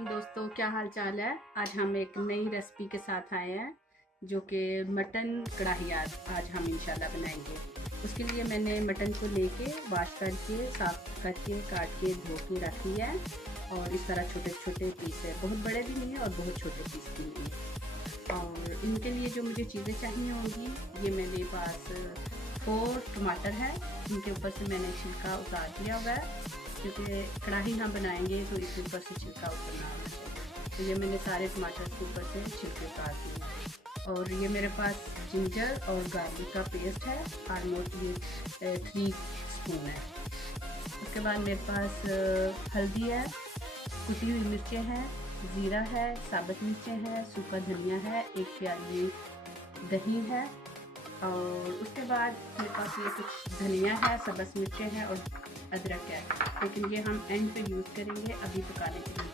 अस्सलाम दोस्तों, क्या हाल चाल है। आज हम एक नई रेसिपी के साथ आए हैं जो कि मटन कढ़ाई आज हम इंशाल्लाह बनाएंगे। उसके लिए मैंने मटन को लेके वॉश करके साफ करके काट के धो के रख लिया है और इस तरह छोटे छोटे पीस है, बहुत बड़े भी नहीं है और बहुत छोटे पीस भी नहीं है। और इनके लिए जो मुझे चीज़ें चाहिए होंगी, ये मेरे पास 4 टमाटर है, इनके ऊपर से मैंने छिलका उतार दिया हुआ है क्योंकि कढ़ाई हम बनाएंगे तो इसके ऊपर से छिलका उतरना है। तो ये मैंने सारे टमाटर के ऊपर से छिलके उतार दिए। और ये मेरे पास जिंजर और गार्लिक का पेस्ट है, ऑलमोस्ट ये 3 स्पून है। उसके बाद मेरे पास हल्दी है, कुटी हुई मिर्चें हैं, ज़ीरा है, साबुत मिर्चें हैं, सूखा धनिया है, 1 प्याली दही है। और उसके बाद मेरे पास ये कुछ धनिया है, सब्ज़ मिर्चें हैं और अदरक है, लेकिन ये हम एंड पे यूज़ करेंगे, अभी पकाने के लिए।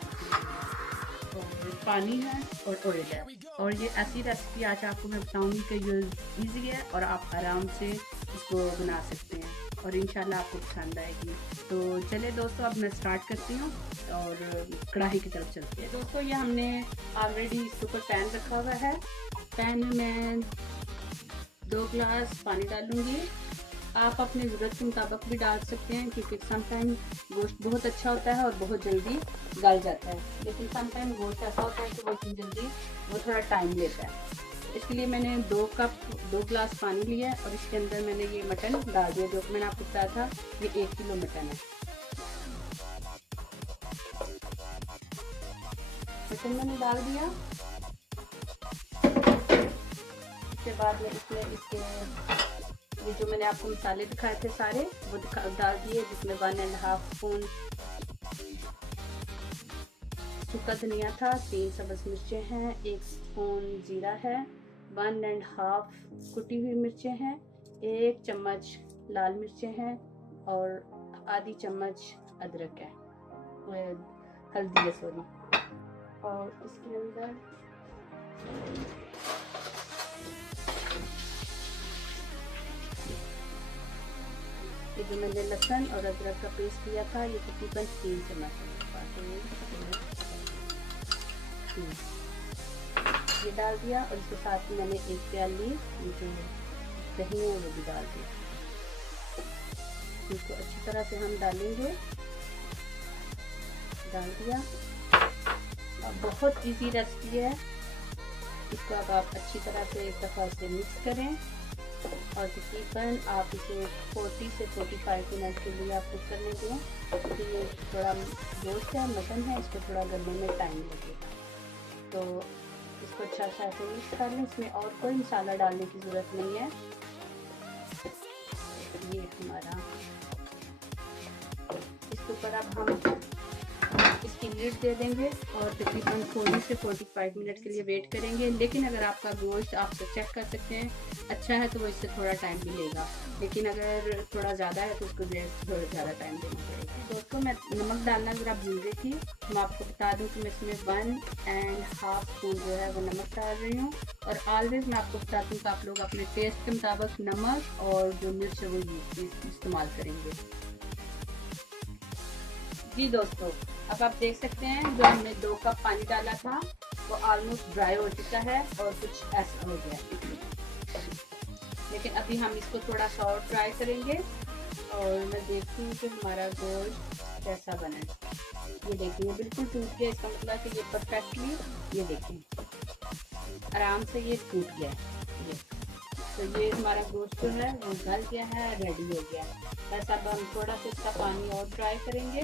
और पानी है और ऑयल है। और ये ऐसी रेसिपी आज आपको मैं बताऊंगी कि ये इजी है और आप आराम से इसको बना सकते हैं और इंशाल्लाह आपको पसंद आएगी। तो चले दोस्तों, अब मैं स्टार्ट करती हूँ और कढ़ाई की तरफ चलती है। दोस्तों, ये हमने ऑलरेडी इसके ऊपर पैन रखा हुआ है। पैन में मैं 2 गिलास पानी डालूंगी। आप अपने ज़रूरत के मुताबिक भी डाल सकते हैं क्योंकि समटाइम गोश्त बहुत अच्छा होता है और बहुत जल्दी गल जाता है, लेकिन समटाइम गोश्त ऐसा होता है कि वो इतनी जल्दी वो थोड़ा टाइम लेता है। इसके लिए मैंने 2 गिलास पानी लिया है और इसके अंदर मैंने ये मटन डाल दिया जो मैंने आपको बताया था, ये 1 किलो मटन है। मटन मैंने डाल दिया। इसके बाद में इसके ये जो मैंने आपको मसाले दिखाए थे सारे वो डाल दिए, जिसमें 1.5 स्पून सूखा धनिया था, 3 सब्ज़ मिर्चें हैं, 1 स्पून जीरा है, 1.5 कुटी हुई मिर्चें हैं, 1 चम्मच लाल मिर्चें हैं और आधी चम्मच अदरक है, हल्दी है सॉरी। और इसके अंदर ये जो मैंने लहसुन और अदरक का पेस्ट लिया था, ये तकरीबन 3 चम्मच ये डाल दिया। और इसके साथ ही मैंने 1 प्याली ये जो दही है वो भी डाल दिया। इसको अच्छी तरह से हम डालेंगे। डाल दिया। अब बहुत इजी रेसिपी है, इसको अब आप अच्छी तरह से एक दफ़ा से मिक्स करें और तकरीबन आप इसे 40 से 45 मिनट के लिए आप कुक करने दें क्योंकि ये थोड़ा गोश्त है, मटन है, इसको थोड़ा गलने में टाइम लगेगा। तो इसको अच्छा सा ऐसे मिक्स कर लें। इसमें और कोई मसाला डालने की ज़रूरत नहीं है। ये हमारा इसके ऊपर अब हम इसकी लिड दे देंगे और तकरीबन 40 से 45 मिनट के लिए वेट करेंगे। लेकिन अगर आपका गोश्त आप चेक कर सकते हैं अच्छा है तो वो इससे थोड़ा टाइम भी लेगा, लेकिन अगर थोड़ा ज़्यादा है तो उसको थोड़ा ज़्यादा टाइम देना पड़ेगा। दोस्तों, मैं नमक डालना ज़रा भूल गई थी, मैं आपको बता दूं कि मैं इसमें 1.5 स्पून जो है वो नमक डाल रही हूँ। और ऑलवेज मैं आपको बताती हूँ कि आप लोग अपने टेस्ट के मुताबिक नमक और जो मिर्च है वो इस्तेमाल करेंगे। जी दोस्तों, अब आप देख सकते हैं जो हमने 2 कप पानी डाला था वो ऑलमोस्ट ड्राई हो चुका है और कुछ ऐसा हो गया, लेकिन अभी हम इसको थोड़ा सा और ट्राई करेंगे और मैं देखती हूँ कि हमारा गोश्त कैसा बना है। ये देखिए बिल्कुल टूट गया, इसका मतलब कि ये परफेक्टली, ये देखें आराम से ये टूट गया है। तो ये हमारा गोश्त जो है वो गल गया है, रेडी हो गया है। बस अब हम थोड़ा सा इसका पानी और ट्राई करेंगे।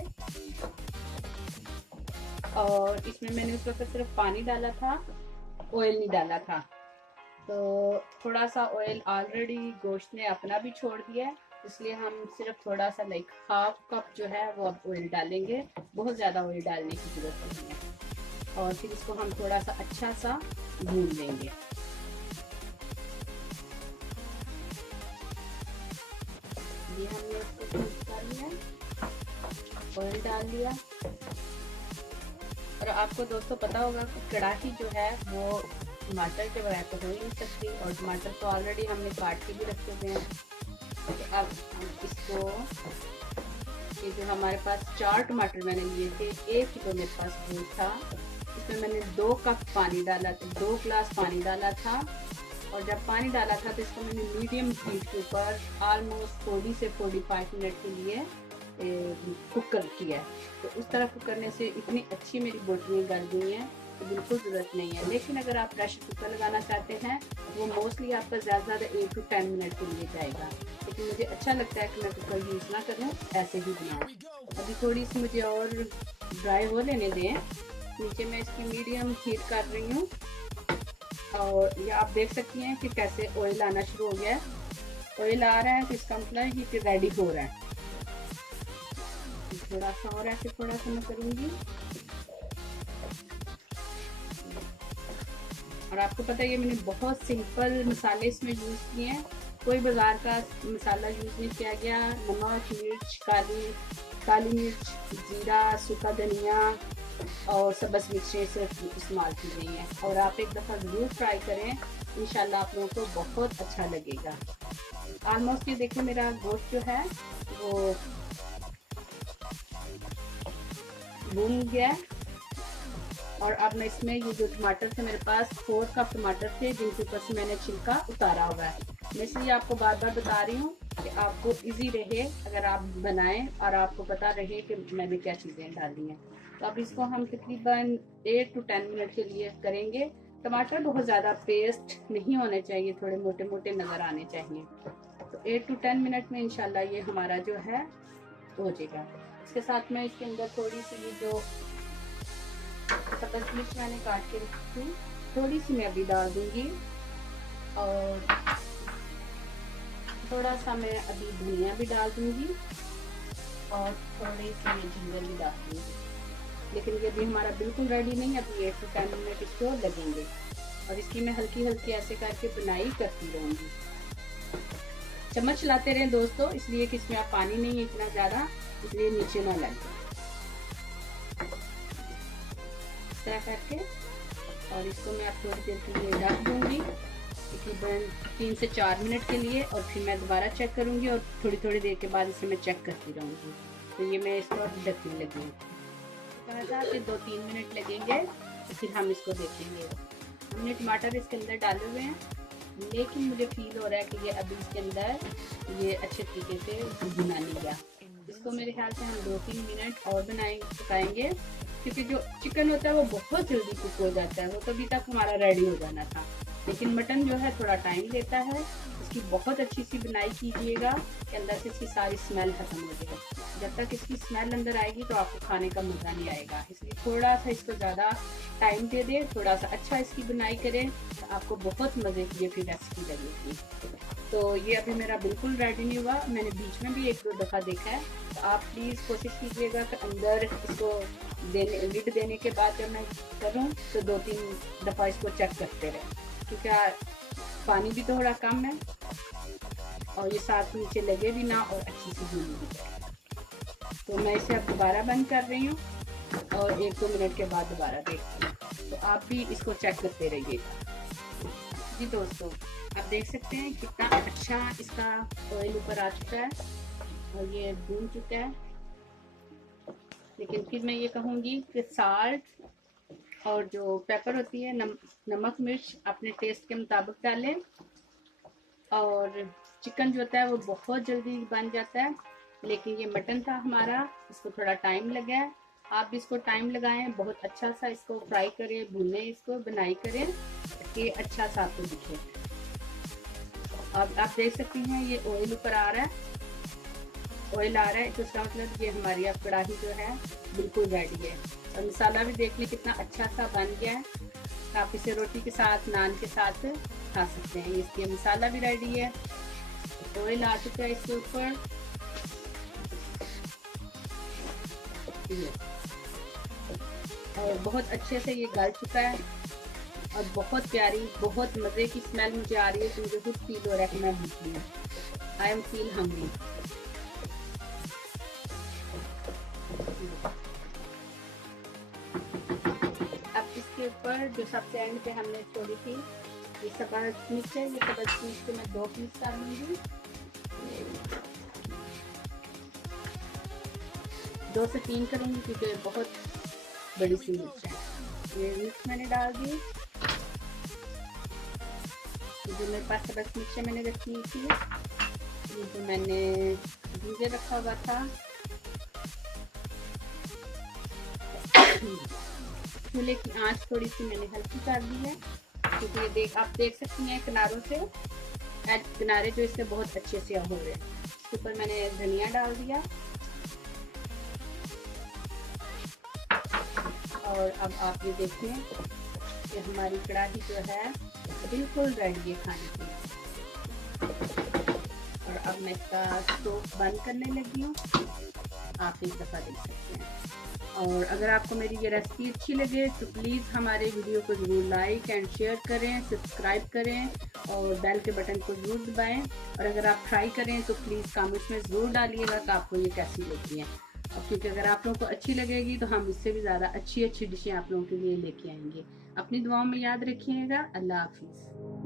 और इसमें मैंने उस वक्त सिर्फ पानी डाला था, ऑयल नहीं डाला था। तो थोड़ा सा ऑयल ऑलरेडी गोश्त ने अपना भी छोड़ दिया है, इसलिए हम सिर्फ थोड़ा सा लाइक 1/2 कप जो है वो अब ऑयल डालेंगे। बहुत ज़्यादा ऑयल डालने की ज़रूरत नहीं है। और फिर इसको हम थोड़ा सा अच्छा सा भून लेंगे। ये हमने इसको मिक्स कर लिया, ऑयल डाल लिया। और आपको दोस्तों पता होगा कि कढ़ाई जो है वो टमाटर के बगैर तो हो ही नहीं सकती, और टमाटर तो ऑलरेडी हमने काट के भी रखे हुए हैं। तो अब हम इसको ये जो हमारे पास 4 टमाटर मैंने लिए थे, 1 किलो मेरे पास दूध था, इसमें मैंने 2 कप पानी डाला था, 2 ग्लास पानी डाला था। और जब पानी डाला था तो इसको मैंने मीडियम हीट के ऊपर ऑलमोस्ट 40 से 45 मिनट के लिए कुकर किया है। तो उस तरह कुक करने से इतनी अच्छी मेरी बोटियाँ गल गई हैं तो बिल्कुल ज़रूरत नहीं है। लेकिन अगर आप प्रेशर कुकर लगाना चाहते हैं वो मोस्टली आपका ज़्यादा 8 to 10 मिनट के लिए जाएगा, लेकिन मुझे अच्छा लगता है कि मैं कुकर यूज़ ना करूँ, ऐसे ही बनाऊँ। अभी थोड़ी सी मुझे और ड्राई हो लेने दें। नीचे मैं इसकी मीडियम हीट कर रही हूँ और ये आप देख सकती हैं कि कैसे ऑयल आना शुरू हो गया है। ऑयल आ रहा है तो इसका मतलब है कि रेडी हो रहा है। थोड़ा सा और ऐसे थोड़ा सा मैं करूँगी। और आपको पता है ये मैंने बहुत सिंपल मसाले इसमें यूज़ किए हैं, कोई बाजार का मसाला यूज़ नहीं किया गया। नमक, मिर्च, काली मिर्च, जीरा, सूखा धनिया और सब्ज़ मिर्चें सिर्फ इस्तेमाल की गई हैं। और आप एक दफ़ा ज़रूर ट्राई करें, इंशाल्लाह आप लोगों को बहुत अच्छा लगेगा। ऑलमोस्ट ये देखिए मेरा गोश्त जो है वो भून गया है। और अब मैं इसमें ये जो टमाटर थे मेरे पास 4 कप टमाटर थे जिनके ऊपर से मैंने छिलका उतारा हुआ है। मैं इसलिए आपको बार बार बता रही हूँ कि आपको इजी रहे अगर आप बनाएं और आपको पता रहे कि मैंने क्या चीज़ें डाली हैं। तो अब इसको हम तकरीबन 8 to 10 मिनट के लिए करेंगे। टमाटर बहुत ज़्यादा पेस्ट नहीं होने चाहिए, थोड़े मोटे मोटे नज़र आने चाहिए। तो 8 to 10 मिनट में इंशाल्लाह ये हमारा जो है हो जाएगा। इसके साथ मैं इसके अंदर थोड़ी सी ये जो सब्ज़ मिर्च मैंने काट के रखी थी थोड़ी सी मैं अभी डाल दूंगी। और थोड़ा सा मैं अभी धनिया भी डाल दूंगी और थोड़ी सी ये जिंजर भी डाल दूंगी। लेकिन ये भी हमारा बिल्कुल रेडी नहीं है, अभी 8 to 10 मिनट इसको लगेंगे। और इसकी मैं हल्की हल्की ऐसे करके बुनाई करती रहूँगी। चम्मच चलाते रहें दोस्तों, इसलिए कि इसमें आप पानी नहीं है इतना ज़्यादा, इसलिए नीचे ना लग जाए। इस तरह करके और इसको मैं अब थोड़ी देर के लिए ढक दूँगी, तकरीबन 3 से 4 मिनट के लिए। और फिर मैं दोबारा चेक करूँगी और थोड़ी थोड़ी देर के बाद इसे मैं चेक करती रहूँगी। तो ये मैं इसको अब ढकने लगी हूँ। कहा था कि 2-3 मिनट लगेंगे तो फिर हम इसको देखेंगे। हमने टमाटर इसके अंदर डाले हुए हैं, लेकिन मुझे फील हो रहा है कि ये अभी इसके अंदर ये अच्छे तरीके से भुना नहीं गया। इसको मेरे ख्याल से हम 2-3 मिनट और पकाएंगे, क्योंकि जो चिकन होता है वो बहुत जल्दी कुक हो जाता है। वो तभी तक हमारा रेडी हो जाना था, लेकिन मटन जो है थोड़ा टाइम लेता है। इसकी बहुत अच्छी सी बुनाई कीजिएगा कि अंदर से इसकी सारी स्मेल खत्म हो जाए। जब तक इसकी स्मेल अंदर आएगी तो आपको खाने का मज़ा नहीं आएगा। इसलिए थोड़ा सा इसको ज़्यादा टाइम दे दें, थोड़ा सा अच्छा इसकी बुनाई करें तो आपको बहुत मज़े की फिर रेसिपी लगेगी। तो ये अभी मेरा बिल्कुल रेडी नहीं हुआ, मैंने बीच में भी 1-2 दफ़ा देखा है। तो आप प्लीज़ कोशिश कीजिएगा कि अंदर इसको लिड देने के बाद जब मैं करूँ तो 2-3 दफ़ा इसको चेक करते रहें, क्योंकि पानी भी थोड़ा कम है और ये साथ नीचे लगे भी ना और अच्छी सी भूनी भी जाए। तो मैं इसे अब दोबारा बंद कर रही हूँ और 1-2 मिनट के बाद दोबारा देखती हूँ। तो आप भी इसको चेक करते रहिएगा। जी दोस्तों, आप देख सकते हैं कितना अच्छा इसका ऑयल ऊपर आ चुका है और ये भून चुका है। लेकिन फिर मैं ये कहूँगी कि साल्ट और जो पेपर होती है, नमक मिर्च अपने टेस्ट के मुताबिक डालें। और चिकन जो होता है वो बहुत जल्दी बन जाता है, लेकिन ये मटन था हमारा, इसको थोड़ा टाइम लगा है। आप भी इसको टाइम लगाएं, बहुत अच्छा सा इसको फ्राई करें, भूनें, इसको बुनाई करें कि अच्छा सा आपको दिखे। अब आप देख सकती हैं ये ऑयल ऊपर आ रहा है, ऑयल आ रहा है तो इसका मतलब ये हमारी अब कढ़ाई जो है बिल्कुल रेडी है। और मसाला भी देख लें कितना अच्छा सा बन गया है। आप इसे रोटी के साथ, नान के साथ खा सकते हैं। इसके मसाला भी रेडी है, ऑयल आ चुका है इसके ऊपर। और बहुत अच्छे से ये गल चुका है और बहुत प्यारी, बहुत मज़े की स्मेल मुझे आ रही है। तो मुझे खुद फील हो रहा है कि मैं भूखी हूँ। I am feel hungry. अब इसके ऊपर जो सबसे एंड पे हमने छोड़ी थी ये सब्ज़ मिर्च है, ये सब्ज़ मिर्च को मैं 2 पीस डाल लूँगी। 2 से 3 करूँगी क्योंकि बहुत बड़ी सी मिर्च है। ये मिर्च मैंने डाल दी। जो मेरे पास बस मिर्चें मैंने रखी थी, ये जो मैंने भूजे रखा हुआ था। चूल्हे की आंच थोड़ी सी मैंने हल्की कर दी है क्योंकि ये आप देख सकती हैं किनारों से किनारे जो इससे बहुत अच्छे से हो रहे हैं। इसके ऊपर मैंने धनिया डाल दिया और अब आप ये देखें कि हमारी कढ़ाई जो है बिल्कुल रेडी है खाने के लिए। और अब मैं इसका स्टोव बंद करने लगी हूँ, आप एक दफ़ा देख सकते हैं। और अगर आपको मेरी ये रेसिपी अच्छी लगे तो प्लीज़ हमारे वीडियो को ज़रूर लाइक एंड शेयर करें, सब्सक्राइब करें और बेल के बटन को ज़रूर दबाएं। और अगर आप ट्राई करें तो प्लीज़ कमेंट्स में ज़रूर डालिएगा कि आपको ये कैसी लगती हैं। और क्योंकि अगर आप लोगों को अच्छी लगेगी तो हम इससे भी ज़्यादा अच्छी अच्छी डिशें आप लोगों के लिए लेके आएंगे। अपनी दुआओं में याद रखिएगा। अल्लाह हाफिज़।